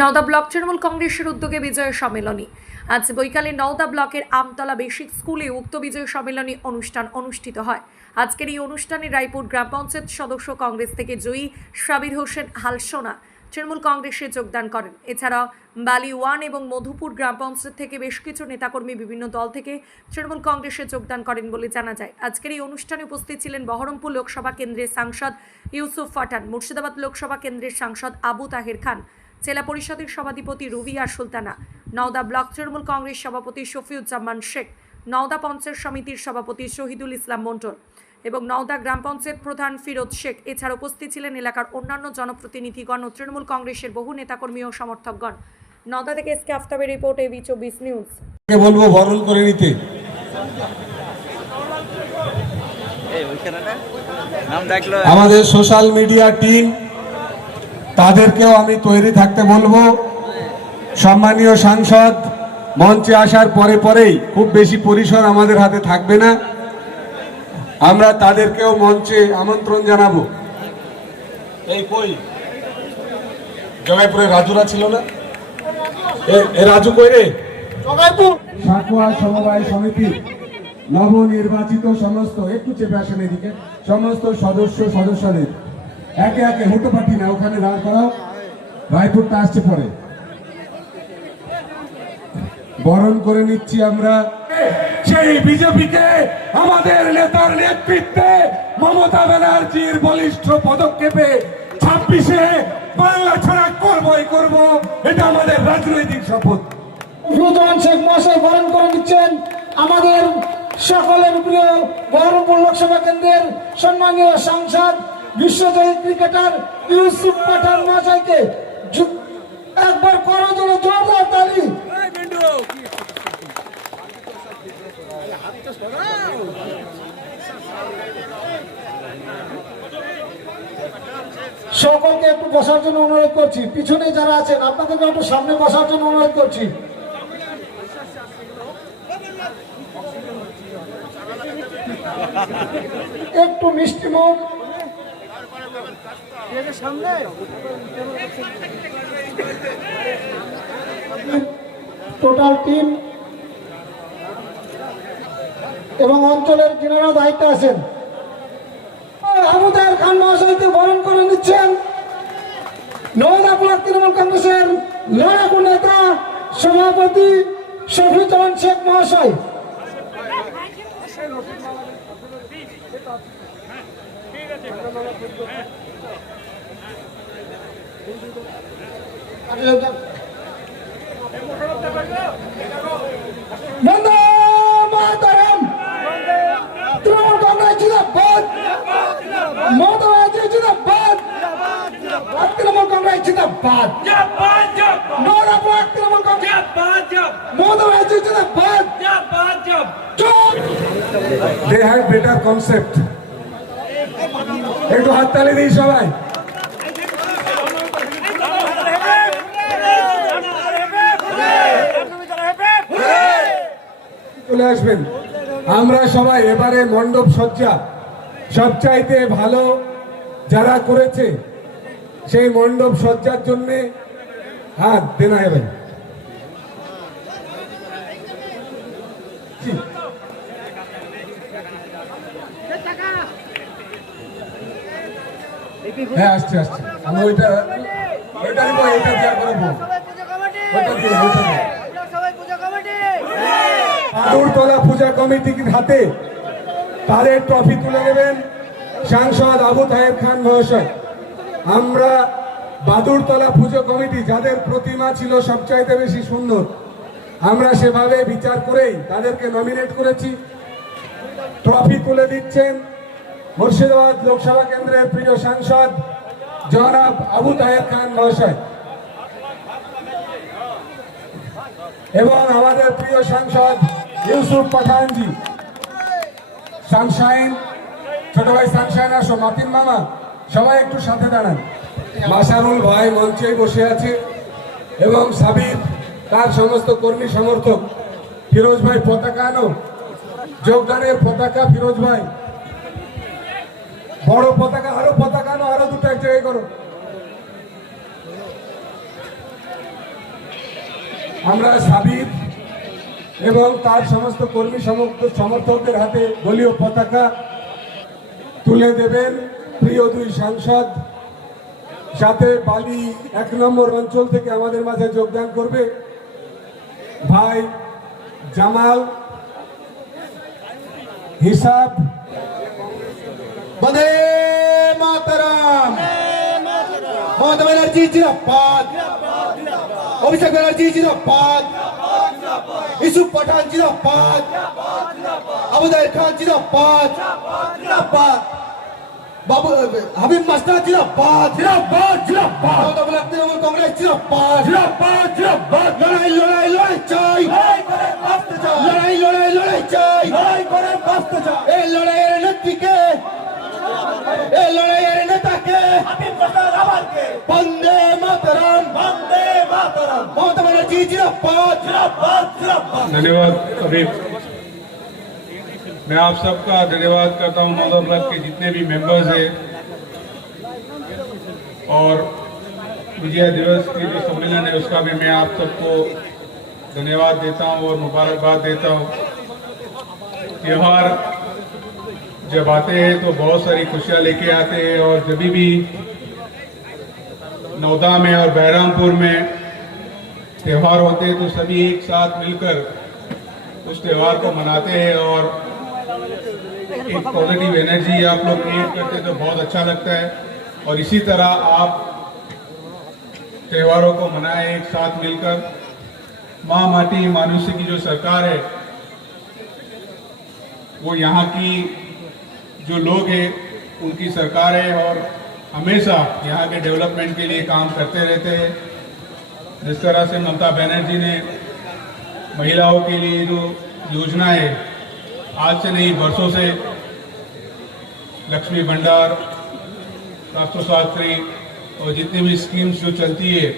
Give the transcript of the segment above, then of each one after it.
Nowda block Trinamool কংগ্রেসের উদ্যোগে বিজয় সম্মেলনী। আজ বৈকালে নওদা ব্লকের আমতলা বেসিক স্কুলে উক্ত বিজয় সম্মেলনী অনুষ্ঠান অনুষ্ঠিত হয়। আজকের এই অনুষ্ঠানে রায়পুর গ্রাম পঞ্চায়েত সদস্য কংগ্রেস থেকে জয়ী সাবির হোসেন হালসোনা তৃণমূল কংগ্রেসে যোগদান করেন। এছাড়া বালি ওয়ান এবং মধুপুর গ্রাম পঞ্চায়েত থেকে বেশ কিছু নেতাকর্মী বিভিন্ন দল থেকে তৃণমূল কংগ্রেসে যোগদান করেন বলে জানা যায়। আজকের এই অনুষ্ঠানে উপস্থিত ছিলেন বহরমপুর লোকসভা কেন্দ্রের সাংসদ ইউসুফ ফাটান, মুর্শিদাবাদ লোকসভা কেন্দ্রের সাংসদ আবু তাহের খান জেলা পরিষদের সভাধিপতি রুবিয়া সুলতানা নওদা ব্লক তৃণমূল কংগ্রেস সভাপতি শফিউজ্জামান শেখ নওদা পঞ্চায়েত সমিতির সভাপতি শহীদুল ইসলাম মন্ডল এবং নওদা গ্রাম পঞ্চায়েত প্রধান ফিরোজ শেখ। এছাড়া উপস্থিত ছিলেন এলাকার অন্যান্য জনপ্রতিনিধিগণ ও তৃণমূল কংগ্রেসের বহু নেতাকর্মী ও সমর্থকগণ। নওদা থেকে এসকে আফতাবের রিপোর্ট এবি চব্বিশ নিউজ। বলব বরণ করে নিতে। এই ওইখানে না নাম ডাকলো। আমাদের সোশ্যাল মিডিয়া টিম তাদেরকেও আমি তৈরি থাকতে বলব। সম্মানীয় সাংসদ মঞ্চে আসার পরে পরেই খুব বেশি পরিসর আমাদের হাতে থাকবে না। আমরা তাদেরকেও মঞ্চে আমন্ত্রণ জানাব। এই কই? জগাইপুরে রাজুরা ছিল না? এ- রাজু কই রে? সাকুয়া সমবায় সমিতি নবনির্বাচিত সমস্ত একটু চেপে আসেন এদিকে সমস্ত সদস্য সদস্যদের। একে একে হুটো পাঠি না ওখানে দাঁড় করাও। রায়পুরটা আসছে পরে। বরণ করে নিচ্ছি আমরা। সেই বিজেপিকে আমাদের নেতার নেতৃত্বে মমতা ব্যানার্জির বলিষ্ঠ পদক্ষেপে ছাব্বিশে বাংলা ছাড়া করবই করব এটা আমাদের রাজনৈতিক শপথ। ফিরোজান শেখ মহাশয় বরণ করে নিচ্ছেন আমাদের সকলের প্রিয় বহরমপুর লোকসভা কেন্দ্রের সম্মানীয় সাংসদ বিশ্বজয়ী ক্রিকেটার ইউসুফ পাঠান মহাশয়কে যু- একবার করো জন্য জোরদার তালি। সকলকে একটু বসার জন্য অনুরোধ করছি। পিছনে যারা আছেন, আপনাদেরকে একটু সামনে বসার জন্য অনুরোধ করছি। একটু মিষ্টি মুখ টোটাল টিম এবং অঞ্চলের যিনারা দায়িত্বে আছেন আবুদার খান মহাশয়কে বরণ করে নিচ্ছেন নওদা ব্লক তৃণমূল কংগ্রেসের লড়াকু নেতা সভাপতি শফিউজ্জামান শেখ মহাশয়। বন্দে মাতরম। তৃণমূল কংগ্রেস জিন্দাবাদ। মমতা ব্যানার্জি জিন্দাবাদ। তৃণমূল কংগ্রেস জিন্দাবাদ। ব্লক তৃণমূল কংগ্রেস। মমতা ব্যানার্জি জিন্দাবাদ। দে হ্যাভ বেটার কনসেপ্ট একটু হাততালি দিই সবাই। চলে আসবেন। আমরা সবাই এবারে মণ্ডপ সজ্জা। সবচাইতে ভালো যারা করেছে সেই মণ্ডপ সজ্জার জন্য হাত দেনা হবে। হ্যাঁ আসছে আসছে। আমি ওইটা ওইটা এটা দেওয়া করব। ওইটা ওইটা দিয়ে পূজা কমিটির হাতে? তাদের ট্রফি তুলে দেবেন সাংসদ আবু তাহের খান মহাশয়। আমরা বাদুরতলা পুজো কমিটি, যাদের প্রতিমা ছিল সবচাইতে বেশি সুন্দর, আমরা সেভাবে বিচার করেই তাদেরকে নমিনেট করেছি। ট্রফি তুলে দিচ্ছেন মুর্শিদাবাদ লোকসভা কেন্দ্রের প্রিয় সাংসদ জনাব আবু তাহের খান মহাশয়। এবং আমাদের প্রিয় সাংসদ ইউসুফ পাঠানজি সানশাইন, ছোট ভাই সানশাইন, আসো। মাতিন মামা, সবাই একটু সাথে দাঁড়ান। মাসারুল ভাই মঞ্চে বসে আছে এবং সাবির, তার সমস্ত কর্মী সমর্থক। ফিরোজ ভাই পতাকা আনো। যোগদানের পতাকা, ফিরোজ ভাই। বড় পতাকা, আরও পতাকা আনো, আরও দুটো এক জায়গায় করো। আমরা সাবির এবং তার সমস্ত কর্মী সমর্থ- সমর্থকদের হাতে দলীয় পতাকা তুলে দেবেন প্রিয় দুই সাংসদ। সাথে বালি এক নম্বর অঞ্চল থেকে আমাদের মাঝে যোগদান করবে ভাই জামাল, হিসাব। মাতরম। মমতা ব্যানার্জি, জিন্দাবাদ। অভিষেক ব্যানার্জি, জিন্দাবাদ। ইসুফ পাঠান জিন্দাবাদ। আবুদার খান জিন্দাবাদ। জিন্দাবাদ। বাবু হাবিব মাস্টার জিন্দাবাদ। জিন্দাবাদ জিন্দাবাদ। ব্যানার্জি তৃণমূল কংগ্রেস জিন্দাবাদ। জিন্দাবাদ জিন্দাবাদ। লড়াই লড়াই লড়াই চাই। লড়াই লড়াই লড়াই চাই। লড়াই করে বাঁচতে চাই। এই লড়াইয়ের নেত্রীকে এই লড়াইয়ের کی دھنیہ ابھی میں آپ سب کا دھنیہ کرتا ہوں مدر رکھ کے جتنے بھی ممبرز ہیں اور وجے دیوس کی جو سمیلن ہے اس کا بھی میں آپ سب کو دھنیہ دیتا ہوں اور مبارکباد دیتا ہوں۔ تہوار جب آتے ہیں تو بہت ساری خوشیاں لے کے آتے ہیں اور جبھی بھی نودا میں اور بہرام پور میں تہوار ہوتے تو سبھی ایک ساتھ مل کر اس تہوار کو مناتے ہیں اور ایک پازیٹیو انرجی آپ لوگ کریٹ کرتے تو بہت اچھا لگتا ہے اور اسی طرح آپ تہواروں کو منائیں ایک ساتھ مل کر۔ ماں ماٹی مانوسی کی جو سرکار ہے، وہ یہاں کی جو لوگ ہیں، ان کی سرکار ہے اور ہمیشہ یہاں کے ڈیولپمنٹ کے لیے کام کرتے رہتے ہیں۔ جس طرح سے ممتا بینرجی نے مہیلاؤں کے لیے جو یوجنا ہے آج سے نہیں، برسوں سے لکشمی بھنڈار راستو شاستری اور جتنی بھی اسکیمز جو چلتی ہے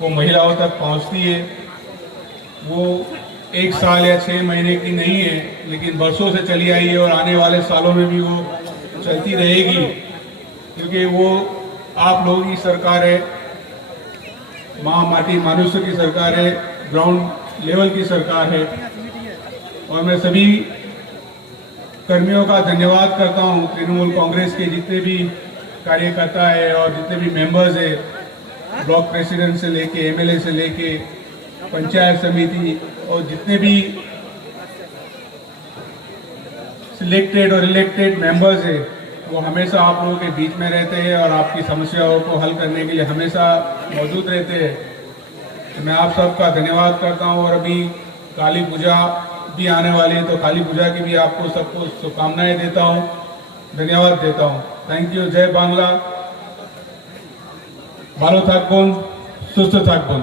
وہ مہیلاؤں تک پہنچتی ہے وہ ایک سال یا چھ مہینے کی نہیں ہے لیکن برسوں سے چلی آئی ہے اور آنے والے سالوں میں بھی وہ چلتی رہے گی۔ کیونکہ وہ آپ لوگ ہی سرکار ہے۔ ماں ماٹی مانوسو کی سرکار ہے گراؤنڈ لیول کی سرکار ہے۔ اور میں سبھی کرمیوں کا دھنیہ واد کرتا ہوں، ترنمول کانگریس کے جتنے بھی کاریہ کرتا ہے اور جتنے بھی ممبرز ہیں، بلاک پریسیڈنٹ سے لے کے ایم ایل اے سے لے کے پنچایت سمیتی اور جتنے بھی سلیکٹڈ اور الیکٹڈ ممبرز ہیں وہ ہمیشہ آپ لوگوں کے بیچ میں رہتے ہیں اور آپ کی سمسیاؤں کو حل کرنے کے لیے ہمیشہ موجود رہتے ہیں۔ میں آپ سب کا دھنیہ واد کرتا ہوں اور ابھی کالی پوجا بھی آنے والی ہے تو کالی پوجا کی بھی آپ کو سب کو شبھکامنائیں دیتا ہوں دھنیہ واد دیتا ہوں۔ تھینک یو جے بنگلہ بھالو تھاکبن سست تھاکبن